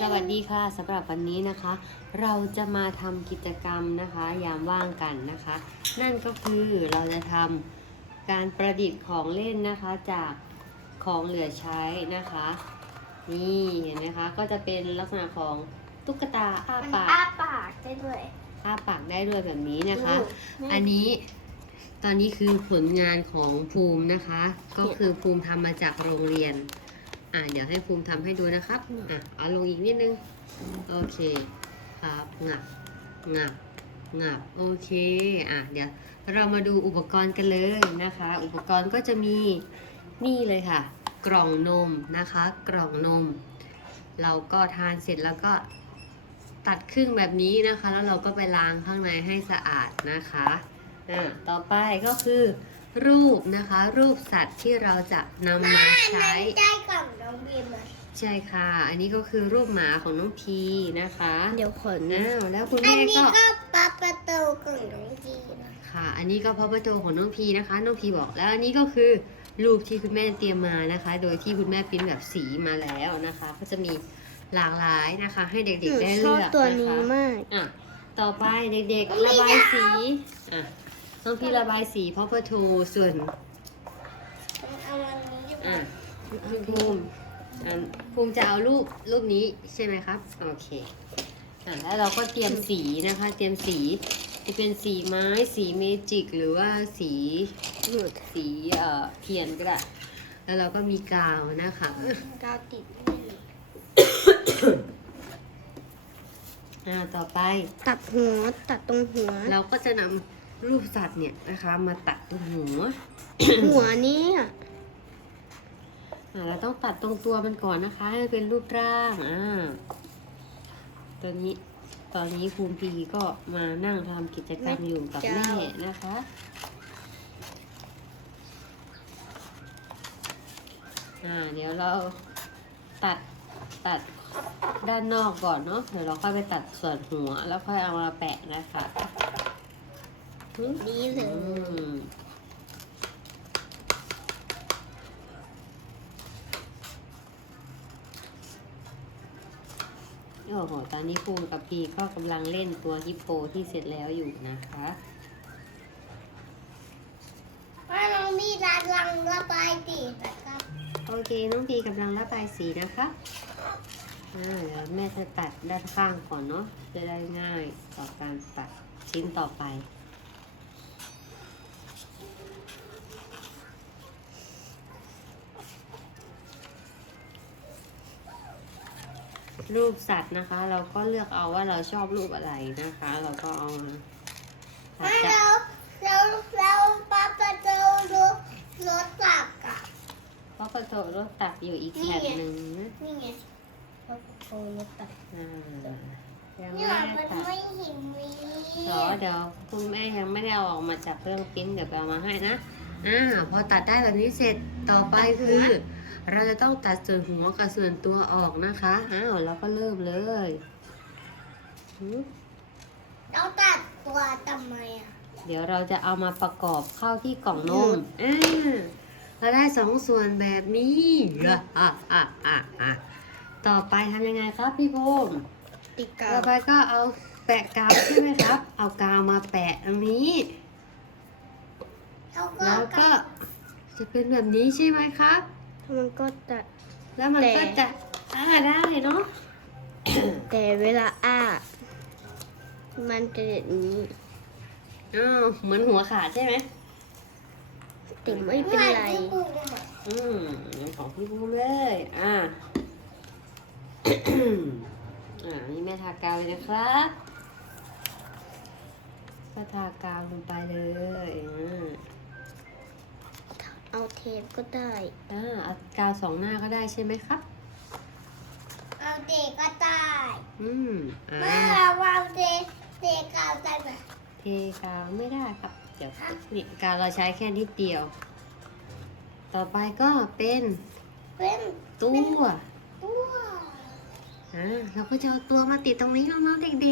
สวัสดีค่ะสำหรับวันนี้นะคะ เราจะมาทำกิจกรรมนะคะ ยามว่างกันนะคะ นั่นก็คือเราจะทำการประดิษฐ์ของเล่นนะคะจากของเหลือใช้นะคะ นี่เห็นไหมคะก็จะเป็นลักษณะของตุ๊กตาอ้ามันปากอ้าปากได้ด้วยอ้าปากได้ด้วยแบบนี้นะคะอืมอันนี้ตอนนี้คือผลงานของภูมินะคะ ก็คือภูมิทำมาจากโรงเรียน อะเดี๋ยวให้ภูมิทำให้ดูนะครับอะเอาลงอีกนิดนึง โอเคครับงับงับงับโอเคอะเดี๋ยวเรามาดูอุปกรณ์กันเลยนะคะ อุปกรณ์ก็จะมีนี่เลยค่ะ กล่องนมนะคะ กล่องนม เราก็ทานเสร็จแล้วก็ตัดครึ่งแบบนี้นะคะ แล้วเราก็ไปล้างข้างในให้สะอาดนะคะอะต่อไปก็คือ รูปนะคะ รูปสัตว์ที่เราจะนำมาใช้ได้กล่องน้องบีมเลยใช่ค่ะ อันนี้ก็คือรูปหมาของน้องพีนะคะ เดี๋ยวขนอ้าวแล้วคุณอันแม่นี้ก็ก็ปลาประตูกล่องน้องบีมค่ะ อันนี้ก็พระประตูของน้องพีนะคะ น้องพีบอกแล้วอันนี้ก็คือรูปที่คุณแม่เตรียมมานะคะ โดยที่คุณแม่ปริ้นแบบสีมาแล้วนะคะ ก็จะมีหลากหลายนะคะ ให้เด็หกนูๆได้ชเลือบอกตัวนะนี้คะมาก อะต่อไปเด็กๆระบายสีอะ น้องพีระบายสีพระประตูส่วนเอาวันนี้ดีกอะว่าคุณภูมิอะภูมิจะเอารูปรูปนี้ใช่ไหมครับ โอเคอะแล้วเราก็เตรียมสีนะคะ เตรียมสีจะเป็นสีไม้สีเมจิก หรือว่าสีสีเอ่อเทียนก็ได้แล้วเราก็มีกาวนะคะกาวติดนี่อ่าต่อไปตัดหัวตัดตรงหัว เราก็จะนำ รูปสัตว์เนี่ยนะคะ มาตัดตรงหัวหัวนี้อะอ่าเราต้องตัดตรงตัวมันก่อนนะคะ ให้มันเป็นรูปร่างอ่าตัวนี้ตอนนี้ภูมิพีก็มานั่งทำกิจกรรมอยู่กับแม่นะคะ อ่าเดี๋ยวเราตัดตัดด้านนอกก่อนเนาะเดี๋ยวเราค่อยไปตัดส่วนหัว แล้วค่อยเอามาแปะนะคะอืม ดีเลอืยมโอ้โห ตอนนี้ภูมิกับพีก็กำลังเล่นตัวฮิปโปที่เสร็จแล้วอยู่นะคะว่าน้องบีรัดลังระบายติดนะครับโอเค น้องพีกำลังระบายสีนะคะอ่าเดี๋ยวแม่จะตัดด้านข้างก่อนเนาะ จะได้ง่ายต่อการตัดชิ้นต่อไป รูปสัตว์นะคะ เราก็เลือกเอาว่าเราชอบรูปอะไรนะคะ เราก็เอามาอาจไม่จะเราเราเราปลาประตูรถรถตักอะเพราะกระโถรถตักอยู่อีกแผ่นหนึ่งนะนี่ไงปลาประตูรถตักอ่ายังเนี่ไม่ยได้มันตัด ไม่เห็นมีเดี๋ยวเดี๋ยวคุณแม่ยังไม่ได้เอาออกมาจากเครื่องปริ้นเดี๋ยวไปเอามาให้นะ อ่า พอตัดได้แบบนี้เสร็จต่อไปคือ เราจะต้องตัดส่วนหัวกับส่วนตัวออกนะคะอ้าวแล้วก็เริ่มเลยหืมเราตัดตัวทำไมอะ เดี๋ยวเราจะเอามาประกอบเข้าที่กล่องนมอ่าเราได้สองส่วนแบบนี้อะอะอะอะอะต่อไปทำยังไงครับพี่ภูมิติดกาต่อวไปก็เอาแปะกาวใช่ไหมครับ เอากาวมาแปะตรงนี้ แล้วก็แล้วก็จะเป็นแบบนี้ใช่ไหมครับ มันก็จะแล้วมันก็จะอ่าได้เนาะแต่เวลาอ้า มันจะแบบนี้อ้าวเหมือนหัวขาดใช่ไหมแต่ไม่เป็นไรที่ปรุงอะอืมอย่างของพี่ภูมิเลย อ่า อ่า นี่แม่ทากาวเลยนะครับก็ทากาวลงไปเลยอ่า เอาเทปก็ได้อ่าเอากาวสองหน้าก็ได้ใช่ไหมครับ เอาเด็กก็ตายอืมอ่าเมื่อเราเอาเด็กเด็กกาวได้ไหมเทกาวไม่ได้ครับ เดี๋ยวนี่กาวเราใช้แค่นิดเดียว ต่อไปก็เป็นเป็นตัว ตัวอ่าเราก็จะเอาตัวมาติดตรงนี้น้องๆเด็กแ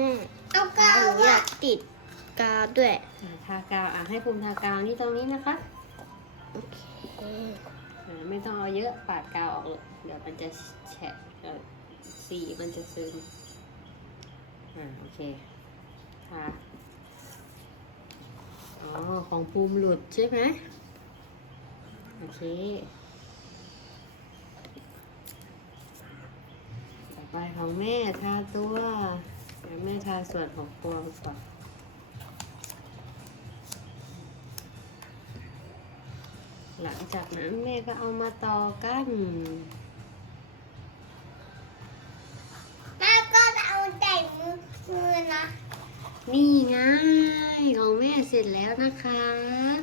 น่เอาหกาวนูอยาอะกติดกาวด้วยๆอ่าทากาวอ่าให้ภูมิทากาวนี่ตรงนี้นะคะ โอเคอ่าไม่ต้องเอาเยอะปาดกาวออกเลยเดี๋ยวมันจะแฉะเอ่อสีมันจะซึมอ่าโอเคค่ะอ๋อของภูมิหลุดใช่ไหมโอเคต่อไปของแม่ทาตัวเดี๋ยวแม่ทาส่วนของตัวก่อน หลังจากนั้นแม่ก็เอามาต่อกันแม่ก็เอาแต่มือมือนะนี่ไงของแม่เสร็จแล้วนะคะ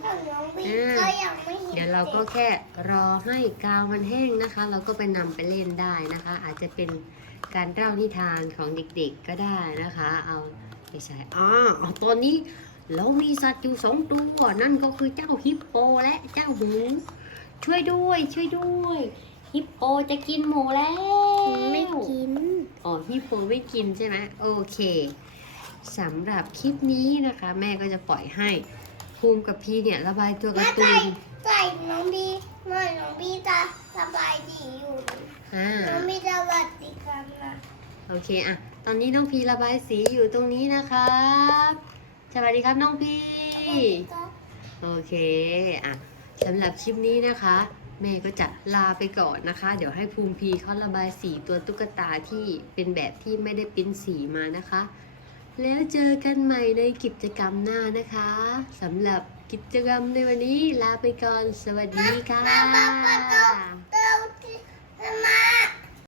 แต่น้องบีอ่าก็ยังไม่เห็นเดี๋ยวเราก็แค่รอให้กาวมันแห้งนะคะ เราก็ไปนำไปเล่นได้นะคะ อาจจะเป็นการเล่านิทานของเด็กๆก็ได้นะคะ เอาไม่ใช่อ๋อเอาตอนนี้ เรามีสัตว์อยู่สองตัว นั่นก็คือเจ้าฮิปโปและเจ้าหมูช่วยด้วย ช่วยด้วย ฮิปโปจะกินหมูแล้วไม่กินอ๋อฮิปโปไม่กินใช่ไหมโอเคสำหรับคลิปนี้นะคะ แม่ก็จะปล่อยให้ภูมิกับพี่เนี่ยระบายตัวการ์ตูนใส่น้องบีหน่อยน้องบีจะสบายดีอยู่อ่าน้องบีจะหวัดดีกันนะโอเคอะตอนนี้น้องพีระบายสีอยู่ตรงนี้นะครับ สวัสดีครับน้องพีก็โอเคอะสำหรับคลิปนี้นะคะ แม่ก็จะลาไปก่อนนะคะ เดี๋ยวให้ภูมิพีเขาระบายสีตัวตุ๊กตาที่เป็นแบบที่ไม่ได้ปิ้นสีมานะคะ แล้วเจอกันใหม่ในกิจกรรมหน้านะคะสำหรับกิจกรรมในวันนี้ลาไปก่อน สวัสดีค่ะเติมที่มา